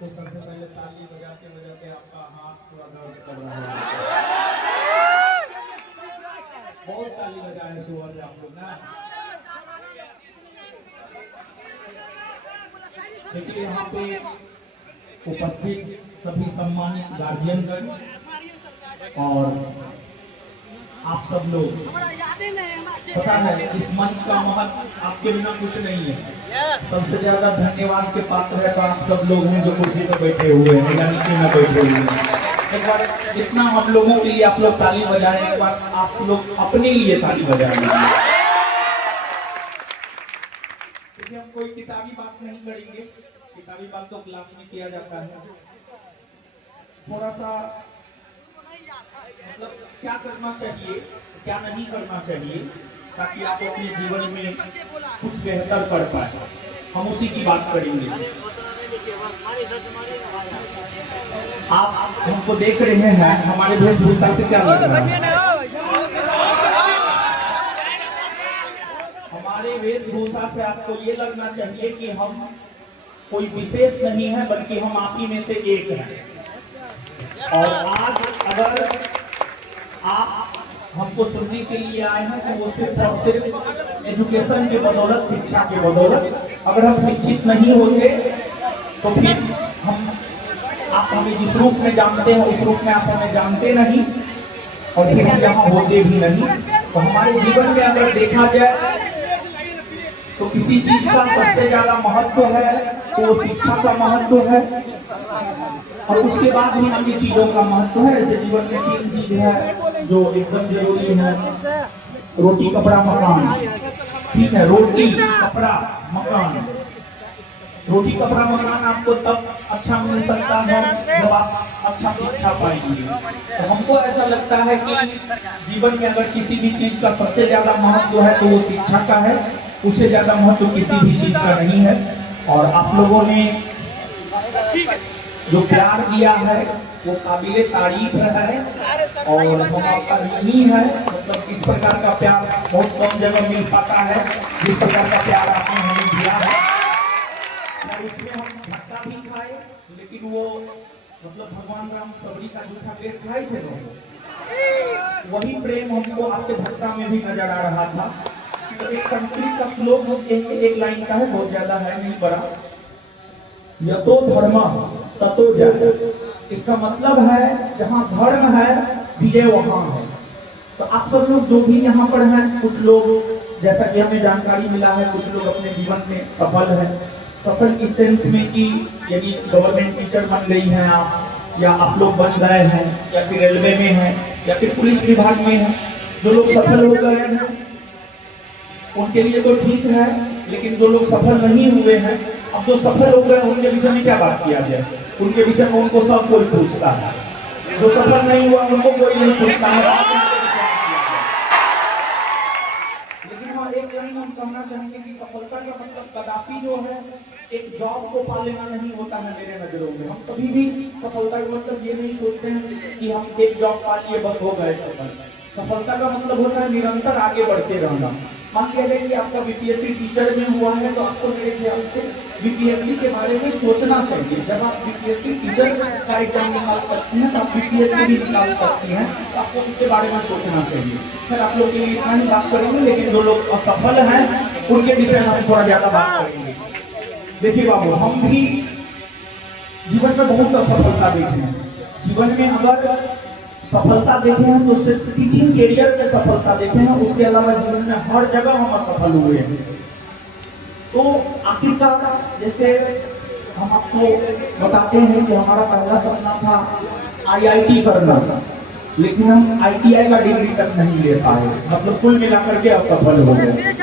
तो सबसे पहले ताली बजाते बजाते आपका हाथ पूरा दर्द कर रहा है। बहुत ताली बजाए सुबह से आप लोग ना। देखिए यहाँ पे उपस्थित सभी सम्मानित गार्जियनगण और आप सब लोग, पता है इस मंच का महत्व आपके बिना कुछ नहीं है। सबसे ज्यादा धन्यवाद के पात्र है तो आप सब लोग हैं जो कुर्सी पर बैठे हुए हैं या नीचे में बैठे हुए हैं। एक बार इतना हम लोगों के लिए आप लोग ताली बजाएं, एक बार आप लोग अपने लिए ताली बजाएं। क्योंकि हम कोई किताबी बात नहीं करेंगे, किताबी बात तो क्लास में किया जाता है। थोड़ा सा मतलब क्या करना चाहिए क्या नहीं करना चाहिए ताकि आप अपने जीवन में कुछ बेहतर कर पाए, हम उसी की बात करेंगे। आप हमको देख रहे हैं, हमारे वेशभूषा से क्या लग रहा है? हमारे वेशभूषा से आपको ये लगना चाहिए कि हम कोई विशेष नहीं है बल्कि हम आप ही में से एक हैं। और आज अगर आप हमको सुनने के लिए आए हैं तो वो सिर्फ और सिर्फ एजुकेशन के बदौलत, शिक्षा के बदौलत। अगर हम शिक्षित नहीं होते तो फिर हम आप हमें जिस रूप में जानते हैं उस रूप में आप हमें जानते नहीं और फिर हम यहाँ होते भी नहीं। तो हमारे जीवन में अगर देखा जाए तो किसी चीज का सबसे ज्यादा महत्व है तो शिक्षा का महत्व है और उसके बाद भी अन्य चीजों का महत्व है। ऐसे जीवन में 3 चीज है जो एकदम जरूरी है, रोटी कपड़ा मकान। ठीक है, रोटी कपड़ा मकान। रोटी कपड़ा मकान आपको तब अच्छा मिल सकता है जब आप अच्छा शिक्षा पाएंगे। तो हमको ऐसा लगता है कि जीवन में अगर किसी भी चीज का सबसे ज्यादा महत्व है तो वो शिक्षा का है, उससे ज्यादा महत्व किसी भी चीज का नहीं है। और आप लोगों ने जो प्यार दिया है वो काबिले तारीफ है और हम आपका ऋणी है। मतलब इस प्रकार का प्यार बहुत कम जगह मिल पाता है जिस प्रकार का प्यार आपने हमें दिया है। और उसमें हम धक्का भी खाए लेकिन वो मतलब भगवान राम सबरी का जूठा पेड़ खाए थे लोग, वही प्रेम हमको आपके धक्का में भी नजर आ रहा था। तो एक संस्कृत का श्लोक एक लाइन का है, बहुत ज्यादा है नहीं बड़ा। यतो धर्म ततो जय। इसका मतलब है जहाँ धर्म है विजय वहाँ है। तो आप सब लोग जो भी यहाँ पर हैं, कुछ लोग जैसा कि हमें जानकारी मिला है कुछ लोग अपने जीवन में सफल हैं। सफल इस सेंस में कि यदि गवर्नमेंट टीचर बन गई हैं आप, या आप लोग बन गए हैं, या फिर रेलवे में हैं, या फिर पुलिस विभाग में हैं। जो लोग सफल हो गए हैं उनके लिए तो ठीक है, लेकिन जो लोग सफल नहीं हुए हैं, अब जो सफल हो गए उनके विषय में क्या बात किया जाए? उनके विषय में उनको सब कोई पूछता है, जो सफल नहीं हुआ उनको कोई नहीं पूछता है। लेकिन हाँ, एक लाइन हम कहना चाहेंगे कि सफलता का मतलब कदापि जो है एक जॉब को पा लेना नहीं होता है। मेरे नजरों में हम कभी भी सफलता का मतलब ये नहीं सोचते हैं कि हम एक जॉब पा लिए बस हो गए सफल। सफलता का मतलब होता है निरंतर आगे बढ़ते रहना। मान लिया जाए कि आपका बीपीएससी टीचर में हुआ है तो आपको मेरे ख्याल से बीपीएससी के बारे में सोचना चाहिए। जब आप बीपीएससी टीचर का एग्जाम निकाल सकती हैं तो आप बीपीएससी भी निकाल सकती हैं, तो आपको इसके बारे में सोचना चाहिए। फिर आप लोग के लिए इतना ही बात करेंगे, लेकिन जो लोग असफल हैं उनके विषय में हम थोड़ा ज्यादा बात करेंगे। देखिए बाबू, हम भी जीवन में बहुत असफलता देखे हैं। जीवन में अगर सफलता देखे हैं तो सिर्फ टीचिंग कैरियर में सफलता देखे हैं, उसके अलावा जीवन में हर जगह हम असफल हुए हैं। तो आखिरकार जैसे हम आपको बताते हैं कि हमारा पहला सपना था आईआईटी करना, लेकिन हम आईटीआई का डिग्री तक नहीं ले पाए, मतलब कुल मिलाकर के असफल हो गए।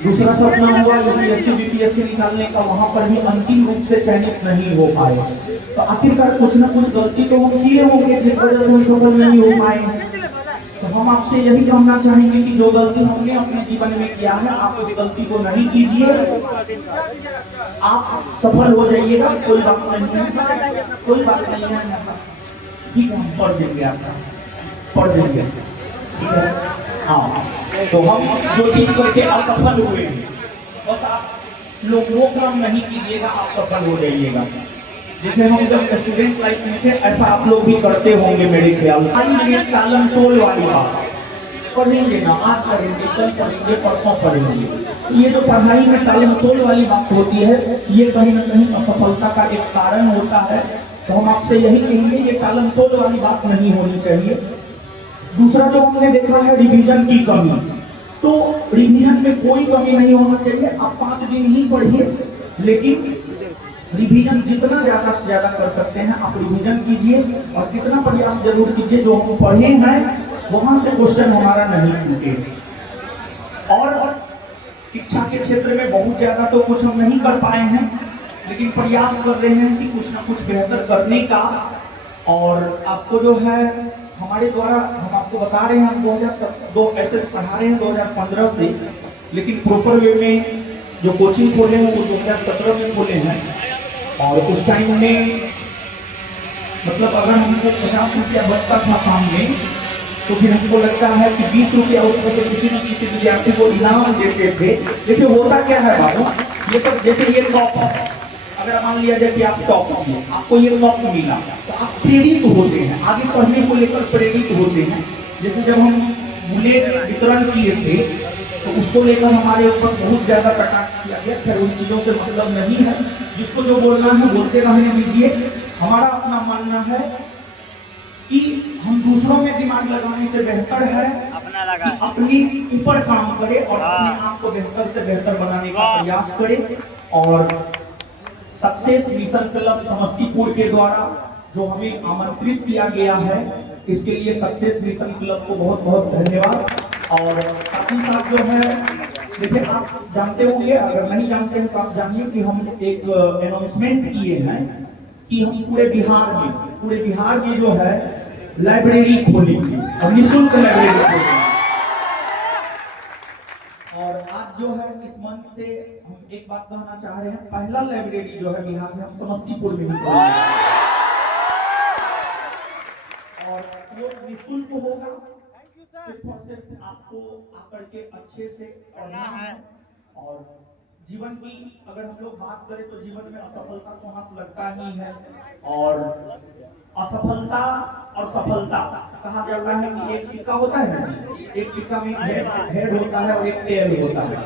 दूसरा सपना हुआ यूपीएससी बीपीएससी निकालने का, वहां पर भी अंतिम रूप से चयनित नहीं हो पाए। तो आखिरकार कुछ ना कुछ गलती तो हम किए होंगे जिस वजह से हम सफल नहीं हो पाए। तो हम आपसे यही कहना चाहेंगे कि जो गलती हमने अपने जीवन में किया है आप उस गलती को नहीं कीजिए, आप सफल हो जाइएगा। कोई बात नहीं है, कोई बात नहीं है, ठीक है, हम पढ़ देंगे, आपका पढ़ देंगे, ठीक है। हाँ, तो हम जो चीज करके असफल हुए बस आप लोग वो काम नहीं कीजिएगा, आप सफल हो जाइएगा। जैसे हम जब स्टूडेंट लाइफ में थे ऐसा आप लोग भी करते होंगे मेरे ख्याल से। तालम तोल वाली बात पढ़ेंगे ना, आज पढ़ेंगे, कल पढ़ेंगे, परसों पढ़ेंगे। ये जो पढ़ाई में तालम तोल वाली बात होती है, ये कहीं ना कहीं असफलता का एक कारण होता है। तो हम आपसे यही कहेंगे, ये तालम तोल वाली बात नहीं होनी चाहिए। दूसरा जो हमने देखा है रिवीजन की कमी, तो रिवीजन में कोई कमी नहीं होना चाहिए। आप 5 दिन ही पढ़िए, लेकिन रिवीजन जितना ज्यादा से ज्यादा कर सकते हैं आप रिवीजन कीजिए, और कितना प्रयास जरूर कीजिए जो हम पढ़े हैं वहां से क्वेश्चन हमारा नहीं छूटे। और शिक्षा के क्षेत्र में बहुत ज्यादा तो कुछ हम नहीं कर पाए हैं, लेकिन प्रयास कर रहे हैं कि कुछ ना कुछ बेहतर करने का। और आपको जो है हमारे द्वारा हम आपको बता रहे हैं, हम 2002 ऐसे पढ़ा रहे हैं 2015 से, लेकिन प्रॉपर वे में जो कोचिंग खोले हैं वो 2017 में खोले हैं। और उस टाइम में मतलब अगर हमको 50 रुपया बचता था सामने, तो फिर हमको लगता है कि 20 रुपया उसमें से किसी न किसी विद्यार्थी को इनाम देते थे। देखिए होता क्या है बाबू, ये सब जैसे ये टॉप है, अगर मान लिया जाए कि आप टॉप किए, आपको ये टॉप मिला, तो आप प्रेरित होते हैं, आगे पढ़ने को लेकर प्रेरित होते हैं। जैसे जब हम बुलेट वितरण किए थे तो उसको लेकर हमारे ऊपर बहुत ज्यादा कटाक्ष किया गया। फिर उन चीजों से मतलब नहीं है, जिसको जो बोलना है बोलते रहने दीजिए। हमारा अपना मानना है कि हम दूसरों में दिमाग लगाने से बेहतर है कि अपनी ऊपर काम करे और अपने आप को बेहतर से बेहतर बनाने का प्रयास करे। और सक्सेस मिशन क्लब समस्तीपुर के द्वारा जो हमें आमंत्रित किया गया है, इसके लिए सक्सेस मिशन क्लब को बहुत बहुत धन्यवाद। और साथ ही साथ जो है देखिए, आप जानते होंगे, अगर नहीं जानते हैं तो आप जानिए कि हम एक अनाउंसमेंट किए हैं कि हम पूरे बिहार में जो है लाइब्रेरी खोलेंगे और निःशुल्क लाइब्रेरी खोलेंगे। और आज जो है इस मंच से हम एक बात कहना चाह रहे हैं, पहला लाइब्रेरी जो है बिहार में हम समस्तीपुर में ही खोलेंगे और वो निःशुल्क होगा। सिर्फ और सिर्फ आपको आकर के अच्छे से पढ़ना है। और जीवन की अगर हम लोग बात करें तो जीवन में असफलता तो हाथ लगता ही है, और असफलता और सफलता कहा जाता है कि एक सिक्का होता है ना, एक सिक्का में हेड होता है और एक टेल होता है।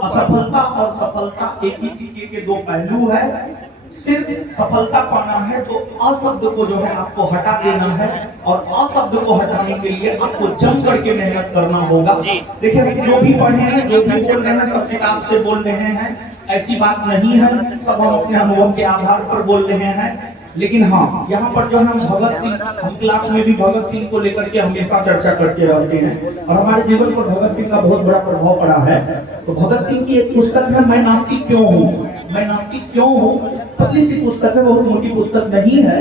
असफलता और सफलता एक ही सिक्के के दो पहलू है। सिर्फ सफलता पाना है तो अशब्द को जो है आपको हटा देना है, और अशब्द को हटाने के लिए आपको जम करके मेहनत करना होगा। देखिए, जो भी पढ़े हैं, जो भी बोल रहे हैं, सब किताब से बोल रहे हैं, ऐसी बात नहीं है। सब हम अपने अनुभव के आधार पर बोल रहे हैं। लेकिन हाँ, यहाँ पर जो हम भगत सिंह, हम क्लास में भी भगत सिंह को लेकर के हमेशा चर्चा करते रहते हैं, और हमारे जीवन पर भगत सिंह का बहुत बड़ा प्रभाव पड़ा है। तो भगत सिंह की एक पुस्तक है, मैं नास्तिक क्यों हूँ, मैं नास्तिक क्यों हूँ। पतली सी पुस्तक है, बहुत मोटी पुस्तक नहीं है।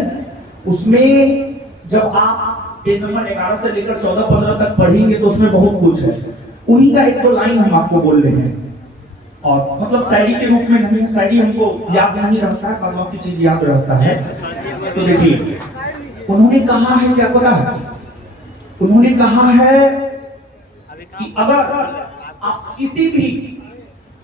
उसमें जब आप पेज नंबर 11 से लेकर 14-15 तक पढ़ेंगे तो उसमें बहुत कुछ है। उन्हीं का एक दो लाइन हम आपको बोल रहे हैं, और मतलब शायरी के रूप में नहीं है, शायरी हमको याद नहीं रहता है, कलमों की चीज याद रहता है। तो देखिए, उन्होंने कहा है, क्या पता है, उन्होंने कहा है कि अगर आप किसी भी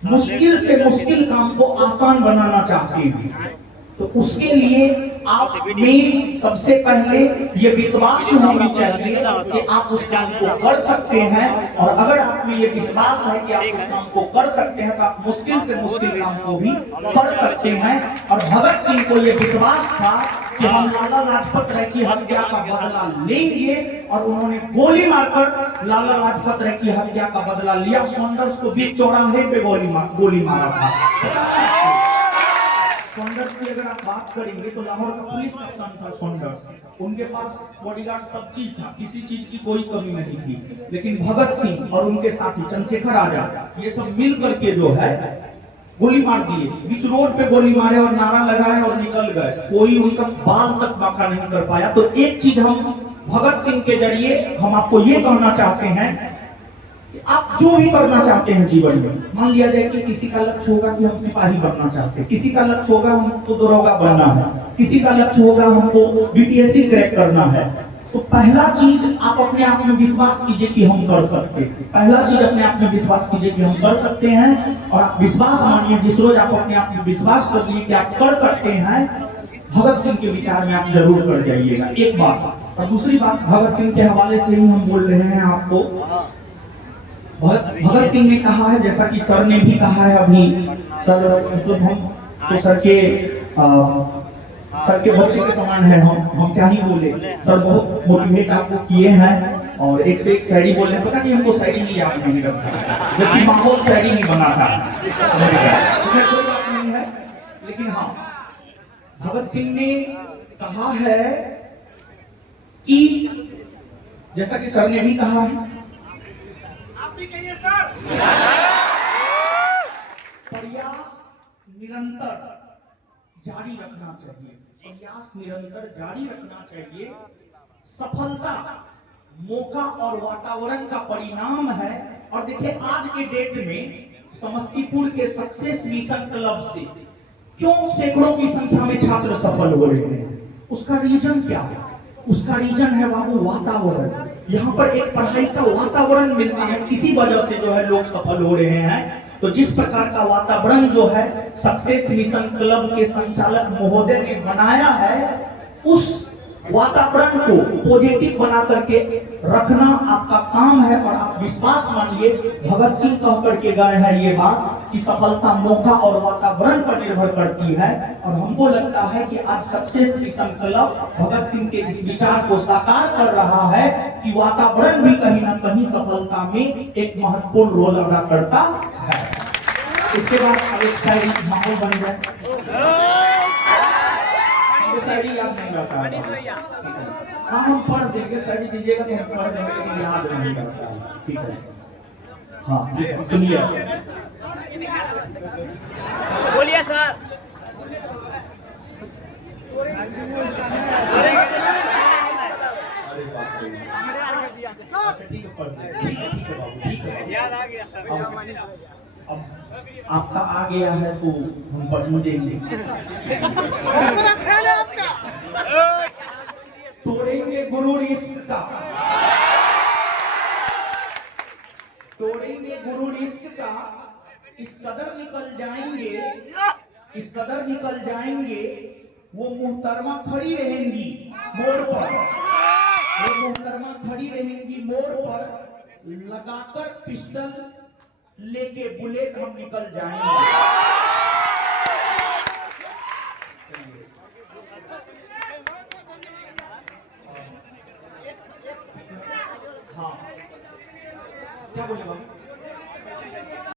मुश्किल से मुश्किल काम को आसान बनाना चाहते हैं तो उसके लिए आप में सबसे पहले ये विश्वास होनी चाहिए कि आप उस काम को कर सकते हैं। और अगर आप में ये विश्वास है कि आप उस काम को कर सकते हैं तो आप मुश्किल से मुश्किल काम को भी कर सकते हैं। और भगत सिंह को ये विश्वास था कि हम लाला लाजपत राय की हत्या का बदला लेंगे, और उन्होंने गोली मारकर लाला लाजपत राय की हत्या का बदला लिया। सॉन्डर्स को बीच चौराहे पे गोली मारा था। सॉन्डर्स की अगर आप बात करेंगे तो लाहौर का पुलिस कप्तान था सॉन्डर्स, उनके पास बॉडीगार्ड सब चीज था, किसी चीज की कोई कमी नहीं थी। लेकिन भगत सिंह और उनके साथी चंद्रशेखर आजाद ये सब मिल करके जो है गोली मार दिए, बीच रोड पे गोली मारे और नारा लगाए और निकल गए। कोई उनका बाल तक बांका नहीं कर पाया। तो एक चीज हम भगत सिंह के जरिए हम आपको ये कहना चाहते हैं कि आप जो भी करना चाहते हैं जीवन में, मान लिया जाए कि किसी का लक्ष्य होगा कि हम सिपाही बनना चाहते हैं, किसी का लक्ष्य होगा हमको दरोगा बनना है, किसी का लक्ष्य होगा हमको बीपीएससी क्रैक करना है। तो पहला चीज आप अपने आप में विश्वास कीजिए कि हम कर सकते हैं। पहला चीज अपने आप में विश्वास कीजिए कि हम कर सकते हैं, और आप विश्वास मानिए, जिस रोज आप अपने आप में विश्वास कर लिए कि आप कर सकते हैं, भगत सिंह के विचार में आप जरूर कर जाइएगा, एक बात। और दूसरी बात, भगत सिंह के हवाले से ही हम बोल रहे हैं आपको। भगत सिंह ने कहा है, जैसा कि सर ने भी कहा है अभी, सर मतलब हम तो सर के बच्चे के समान है, हम क्या ही बोले। सर बहुत मोटिवेट आपको किए हैं और एक से एक शायरी बोल रहे हैं। पता नहीं हमको शायरी ही याद नहीं रखता, जबकि माहौल शायरी ही बनाता है। कोई बात नहीं है, लेकिन हाँ, भगत सिंह ने कहा है कि जैसा कि सर ने भी कहा है, आप भी कहिए सर, प्रयास निरंतर जारी रखना चाहिए, प्रयास निरंतर जारी रखना चाहिए। सफलता मौका और वातावरण का परिणाम है। और देखिए आज के डेट में समस्तीपुर के सक्सेस मिशन क्लब से क्यों सैकड़ों की संख्या में छात्र सफल हो रहे हैं, उसका रीजन क्या है? उसका रीजन है बाबू वातावरण। यहाँ पर एक पढ़ाई का वातावरण मिलता है, इसी वजह से जो है लोग सफल हो रहे हैं। तो जिस प्रकार का वातावरण जो है सक्सेस मिशन क्लब के संचालक महोदय ने बनाया है, उस वातावरण को पॉजिटिव बना करके रखना आपका काम है। और आप विश्वास मानिए, भगत सिंह कह करके गए हैं ये बात कि सफलता मौका और वातावरण पर निर्भर करती है। और हमको लगता है कि आज success mission club Bhagat Singh के इस विचार को साकार कर रहा है कि वातावरण भी कहीं ना कहीं सफलता में एक महत्वपूर्ण रोल अदा करता है। इसके बाद अब एक शायरी माहौल बन जाए, शायरी याद नहीं रहता है। हाँ हम पढ़ देंगे, शायरी दीजिएगा तो हम पढ़ देंगे, लेकिन याद नहीं रहता है। ठीक है, हाँ ठीक है, सुनिए। बोलिए सर। ठीक है, पढ़ देंगे। ठीक है बाबू, ठीक है, याद आ गया। अब आपका आ गया है तो हम पढ़ ही देंगे। तोड़ेंगे गुरूर इश्क का, तोड़ेंगे गुरूर इश्क का, इस कदर निकल जाएंगे, इस कदर निकल जाएंगे। वो मुहतरमा खड़ी रहेंगी मोड़ पर, वो मुहतरमा खड़ी रहेंगी मोड़ पर, लगाकर पिस्टल लेके बुलेट हम निकल जाएंगे। हाँ क्या बोले बाबू?